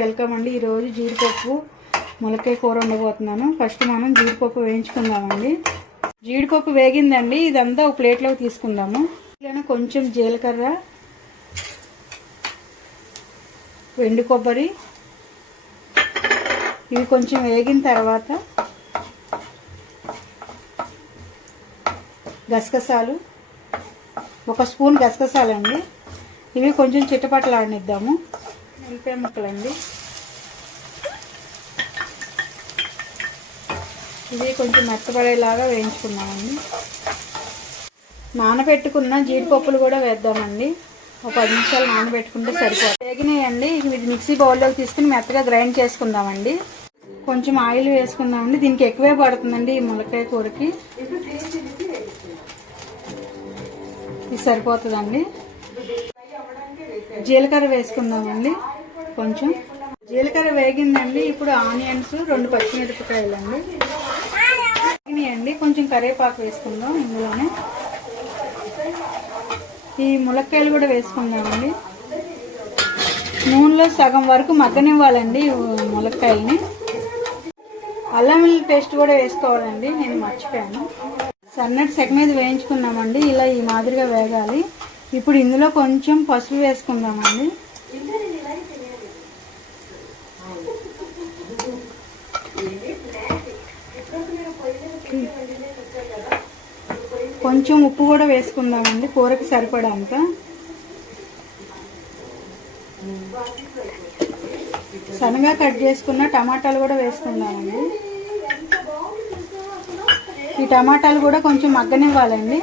Welcome అండి. ఈరోజు జీడిపప్పు ములక్కాయ కూర వండబోతున్నాను. ఫస్ట్ మనం జీడిపప్పు వేయించుకుందామండి. జీడిపప్పు వేగిందండి. ఇదంతా ఒక ప్లేట్లోకి తీసుకుందాము. ఇలా కొంచెం జీలకర్ర, ఎండు కొబ్బరి ఇవి కొంచెం వేగిన తర్వాత గసగసాలు, 1 స్పూన్ గసగసాలండి. ఇవి కొంచెం చిట్టపట్టలాడనిద్దాము. ఉల్లిపాయ ముక్కలండి, ఇవి కొంచెం మెత్తపడేలాగా వేయించుకున్నామండి. నానబెట్టుకున్న జీడిపప్పులు కూడా వేద్దామండి. ఒక 10 నిమిషాలు నానబెట్టుకుంటే సరిపోతుంది. వేగినాయండి. ఇది మిక్సీ బౌల్లోకి తీసుకుని మెత్తగా గ్రైండ్ చేసుకుందామండి. కొంచెం ఆయిల్ వేసుకుందామండి. దీనికి ఎక్కువే పడుతుందండి ఈ ములక్కాయ కూరకి. ఇది సరిపోతుందండి. జీలకర్ర వేసుకుందామండి. కొంచెం జీలకర్ర వేగిందండి. ఇప్పుడు ఆనియన్స్, 2 పచ్చిమిరపకాయలండి వేగినాయండి. కొంచెం కరివేపాకు వేసుకుందాం. ఇందులోనే ఈ ములక్కాయలు కూడా వేసుకుందామండి. నూనెలో సగం వరకు మగ్గనివ్వాలండి ములక్కాయలని. అల్లం వెల్లుల్లి పేస్ట్ కూడా వేసుకోవాలండి, నేను మర్చిపోయాను. సన్నటి సెగ మీద వేయించుకున్నామండి. ఇలా ఈ మాదిరిగా వేగాలి. ఇప్పుడు ఇందులో కొంచెం పసుపు వేసుకుందామండి. కొంచెం ఉప్పు కూడా వేసుకుందామండి, కూరకి సరిపడంత. సన్నగా కట్ చేసుకున్న టమాటాలు కూడా వేసుకుందామండి. ఈ టమాటాలు కూడా కొంచెం మగ్గనివ్వాలండి.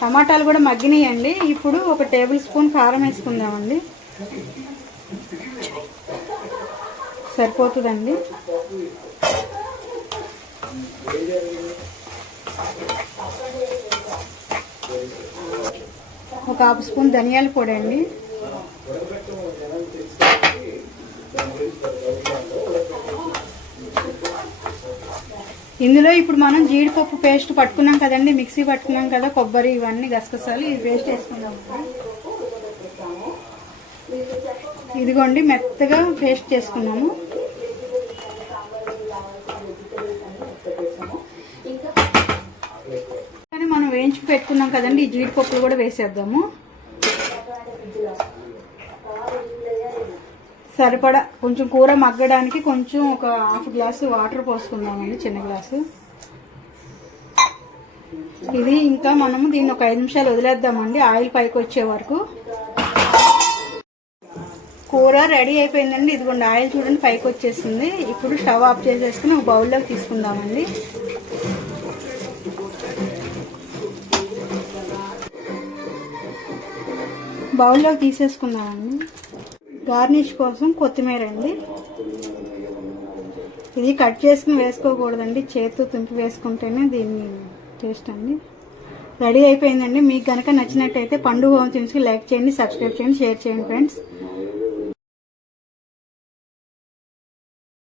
టమాటాలు కూడా మగ్గినాయండి. ఇప్పుడు 1 టేబుల్ స్పూన్ కారం వేసుకుందామండి. సరిపోతుందండి. ఒక 1/2 స్పూన్ ధనియాల పొడి అండి. ఇందులో ఇప్పుడు మనం జీడిపప్పు పేస్ట్ పట్టుకున్నాం కదండి, మిక్సీ పట్టుకున్నాం కదా, కొబ్బరి ఇవన్నీ గసగసాలు ఈ పేస్ట్ వేసుకుందాం. ఇదిగోండి మెత్తగా పేస్ట్ చేసుకున్నాము. కానీ మనం వేయించి పెట్టుకున్నాం కదండి, ఈ జీడిపప్పులు కూడా వేసేద్దాము. సరిపడా కొంచెం కూర మగ్గడానికి కొంచెం ఒక 1/2 గ్లాసు వాటర్ పోసుకుందామండి, చిన్న గ్లాసు. ఇది ఇంకా మనము దీన్ని ఒక 5 నిమిషాలు వదిలేద్దామండి, ఆయిల్ పైకి వచ్చే వరకు. కూర రెడీ అయిపోయిందండి. ఇదిగోండి ఆయిల్ చూడండి పైకి వచ్చేసింది. ఇప్పుడు స్టవ్ ఆఫ్ చేసేసుకుని ఒక బౌల్లోకి తీసుకుందామండి. బౌల్లోకి తీసేసుకుందామండి. గార్నిష్ కోసం కొత్తిమీర అండి. ఇది కట్ చేసుకుని వేసుకోకూడదండి, చేతితో తుంపి వేసుకుంటేనే దీన్ని టేస్ట్ అండి. రెడీ అయిపోయిందండి. మీకు కనుక నచ్చినట్టయితే పండు హోమ్ థింగ్స్కి లైక్ చేయండి, సబ్స్క్రైబ్ చేయండి, షేర్ చేయండి ఫ్రెండ్స్.